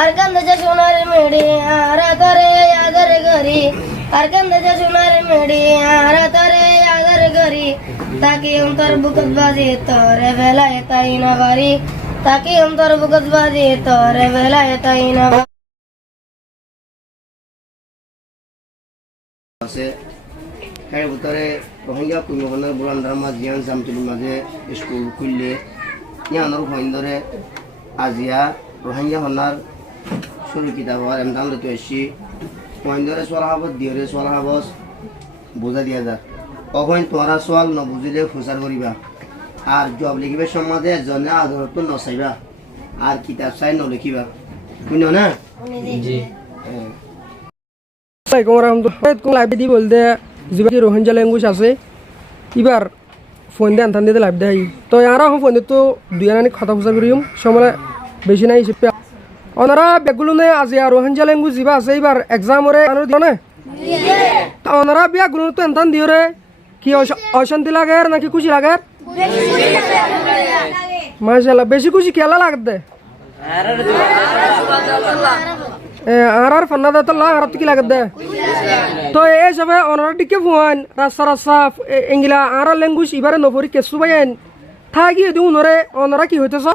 আর কান্দেছে সোনার মেড়ে আর তারে আদর করি আর কান্দেছে সোনার মেড়ে আর তারে আদর করি তাকে অন্তর বুকত বাজে তোরে বেলায় তাই না বাড়ি তাকে অন্তর বুকত বাজে তোরে বেলায় তাই না আছে এর ভিতরে রোহিঙ্গা কুমিবনার বুলান্ডার মাঝ জিয়ান জামতুলির মাঝে স্কুল খুললে ইয়ানোর ভয়ন্দরে আজিয়া রোহিঙ্গা হনার শুরু কিতাবর এমদান লইতে এসছি ভয়ন্দরে সোয়াল হাবত দিয়রে সোয়াল হাবস বোঝা দিয়া যা অখন তোমরা সোয়াল নবুঝিলে ফুসার করিবা আর জব লিখিবে সমাজে জনে আদরত নচাইবা আর কিতাব চাই নলিখিবা শুনো না জি লাইভ দি বলতে যেবাকি রোহিঙ্গা ল্যাঙ্গুয়েজ আছে এবার ফোন দিয়ে আনতান দিতে লাইভ দেয় তো আর ফোন তো দুই আনি কথা ফুসা করিম সময় বেশি নাই হিসেবে ওনারা বেগুলো নে আজি আর রোহিঙ্গা ল্যাঙ্গুয়েজ যা আছে এবার এক্সামরে আনো দিও না ওনারা বেগুলো তো আনতান দিও রে কি অশান্তি লাগে নাকি খুশি লাগে মাশাআল্লাহ বেশি খুশি খেলা লাগতে আর ফান্না দাতল্লা আর কি লাগে দে তো এই সবে অনারা টিকে ফুয়ান রাস্তা রাস্তা ইংলা আর ল্যাঙ্গুয়েজ এবারে নপরি কেসু বাইন থাকি দিউ নরে অনারা কি হইতেছ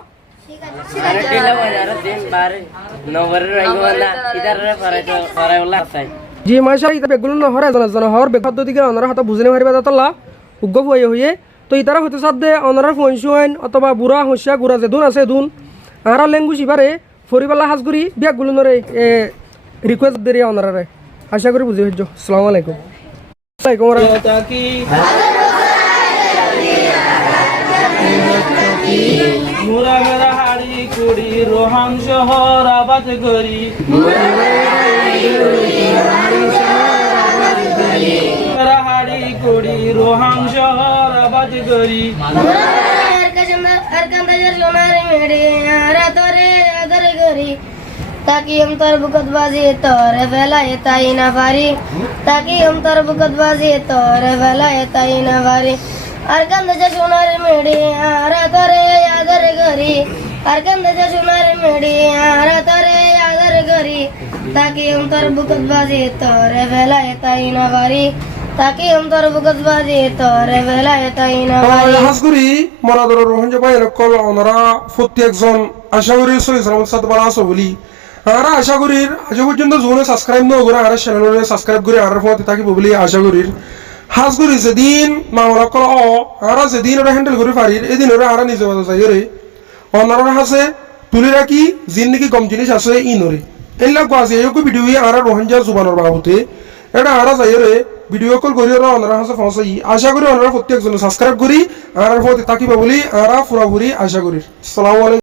জি মাশা ইতা বেগুলো নহরে জানা হর বেখাদ্য দিকে অনারা হাতে বুঝনে মারিবা দাতল্লা উগ্গ হয়ে হয়ে তো ইতারা হইতে সাথে অনারা ফোন শুয়েন অথবা বুড়া হইসা গুড়া যে দুন আছে দুন আর ল্যাঙ্গুয়েজ এবারে ফরিবাল্লা হাজগুড়ি বিয়াগুলো নরে রিকোয়েস্ট দেরি ওনারে আশা করি বুঝে হইছো আসসালামু আলাইকুম মুরা মেরা হাড়ি কুড়ি রোহান শহর আবাদ করি মেরা হাড়ি কুড়ি রোহান শহর আবাদ করি ताकि हम तोर बुकत बाजी तोरे बेलाए ताई ना बारी ताकि हम तोर बुकत बाजी तोरे बेलाए ताई ना बारी अरकंद जे सोनार मेड़ी आरा तोरे यादर गरी अरकंद जे सोनार मेड़ी आरा तोरे यादर गरी ताकि हम तोर बुकत बाजी तोरे बेलाए ताई ना बारी ताकि हम तोर बुकत बाजी तोरे बेलाए ताई ना बारी হাসগুড়ি মরাদর রোহিঙ্গা ভাই রকল ওনারা প্রত্যেকজন আশা করি সহি সালামত সাথে ভালো আছো বলি আমরা আশা করি আজ পর্যন্ত জোনে সাবস্ক্রাইব ন করে আর চ্যানেলে সাবস্ক্রাইব করে আর ফোন থাকিব বলি আশা করি হাসগুড়ি যেদিন মামলা কল আর যেদিন ওরা হ্যান্ডেল করে পারি এদিন ওরা আর নিজে বাজা যাই রে অনারা হাসে তুলি রাখি জিন নাকি কম জিনিস আছে ইনরে এলা গাছে এই ভিডিও আর রোহিঙ্গা জুবানের বাবুতে এটা আর যাই রে ভিডিও কল করি ওরা অনারা হাসে পৌঁছাই আশা করি ওনারা প্রত্যেকজন সাবস্ক্রাইব করি আর ফোন থাকিব বলি আর পুরাপুরি আশা করি আসসালামু আলাইকুম।